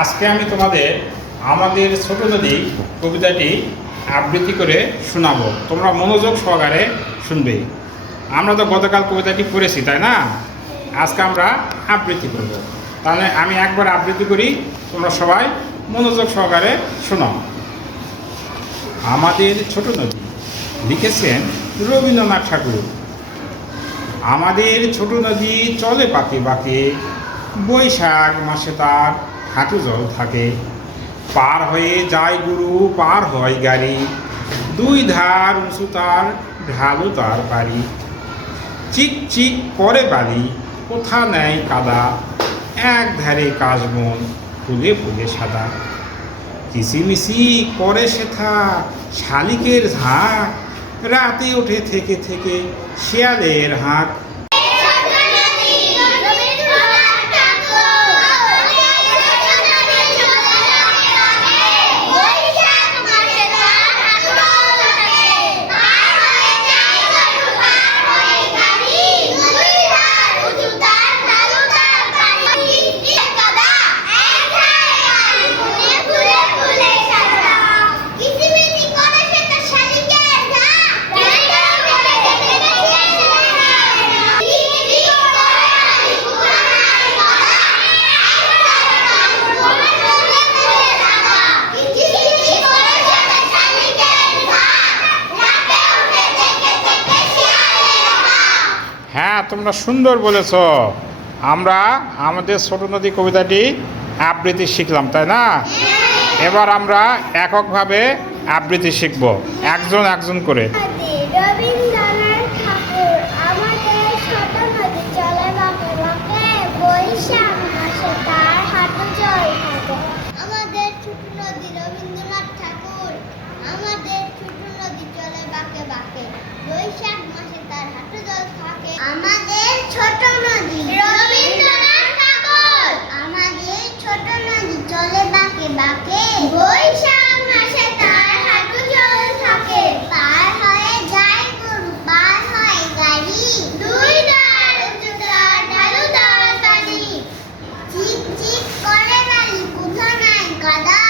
আজকে আমি তোমাদের আমাদের ছোট নদী কবিতাটি আবৃত্তি করে শোনাবো। তোমরা মনোযোগ সহকারে শুনবে। আমরা তো গতকাল কবিতাটি পড়েছি, তাই না? আজকে আমরা আবৃত্তি করব। তাহলে আমি একবার আবৃত্তি করি, তোমরা সবাই মনোযোগ সহকারে শোনো। আমাদের ছোট নদী, লিখেছেন রবীন্দ্রনাথ ঠাকুর। আমাদের ছোট নদী চলে পাকে বাঁকে, বৈশাখ মাসে তার হাঁটু জল থাকে। পার হয়ে যায় গরু, পার হয় গাড়ি, দুই ধার উঁচু তার, ঢালু তার বাড়ি। চিক চিক করে বালি, কোথা নেয় কাদা, এক ধারে কাশবন, ফুলে ফুলে সাদা। কিসিমিসি করে সেথা শালিকের ঝাঁক, রাতে ওঠে থেকে থেকে শিয়ালের হাঁক। হ্যাঁ, তোমরা সুন্দর বলেছ। আমরা আমাদের ছোট নদী কবিতাটি আবৃত্তি শিখলাম, তাই না? এবার আমরা এককভাবে আবৃত্তি শিখব, একজন একজন করে। রবীন্দ্রনাথ ঠাকুর। আমাদের ছোট নদী চলে বাঁকে বাঁকে, বৈশাখ মাসে তার হাঁটু জল থাকে। আমাদের ছোট নদী রবীন্দ্রনাথ ঠাকুর। আমাদের ছোট নদী চলে বাঁকে বাঁকে, বৈশাখ মাসে তার হাঁটু জল থাকে। আমাদের ছোট নদী রবীন্দ্রনাথ ঠাকুর। আমাদের ছোট নদী চলে বাঁকে বাঁকে, বৈশাখ মাসে তার হাঁটু জল থাকে। পার হয়ে যায় গরু, পার হয় গাড়ি, দুই ধার উঁচু তার, ঢালু তার বাড়ি। চিক চিক করে বালি, কোথা নাই কাদা,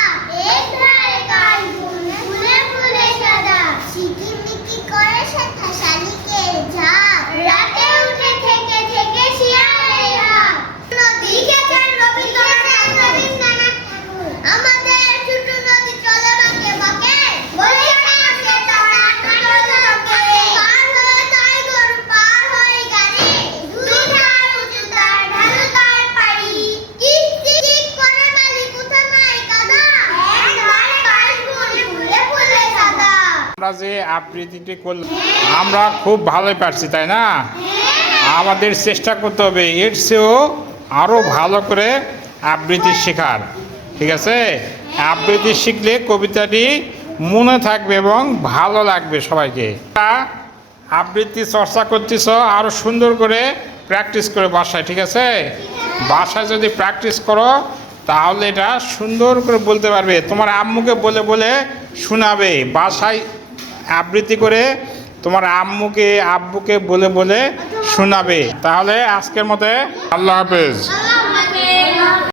এক ধারে কাশবন, ফুলে ফুলে সাদা। ঝিকিমিকি করে সেথা শালিকের ঝাঁক, রাতে উঠে থেকে থেকে শিয়ালের হাঁক। লিখেছেন রবীন্দ্রনাথ ঠাকুর। আমাদের ছোট নদী চলে বাঁকে বাঁকে, বৈশাখ মাসে তার হাঁটু জল থাকে। পার হয়ে যায় গরু, পার হয় গাড়ি, দুই ধার উঁচু তার, ঢালু তার পাড়ি। চিক চিক করে বালি, কোথা নাই কাদা, এক ধারে কাশবন, ফুলে ফুলে সাদা। আমরা যে আবৃত্তিটি করলাম, আমরা খুব ভালোই পারছি, তাই না? আমাদের চেষ্টা করতে হবে এর চেয়েও আরও ভালো করে আবৃত্তি শেখার, ঠিক আছে? আবৃত্তি শিখলে কবিতাটি মনে থাকবে এবং ভালো লাগবে সবাইকে। আবৃত্তি চর্চা করতেছ, আরও সুন্দর করে প্র্যাকটিস করে বাসায়, ঠিক আছে? বাসায় যদি প্র্যাকটিস করো তাহলে এটা সুন্দর করে বলতে পারবে। তোমার আম্মুকে বলে বলে শোনাবে, বাসায় আবৃত্তি করে তোমার আম্মুকে আব্বুকে বলে বলে শোনাবে। তাহলে আজকের মতো আল্লাহ হাফেজ।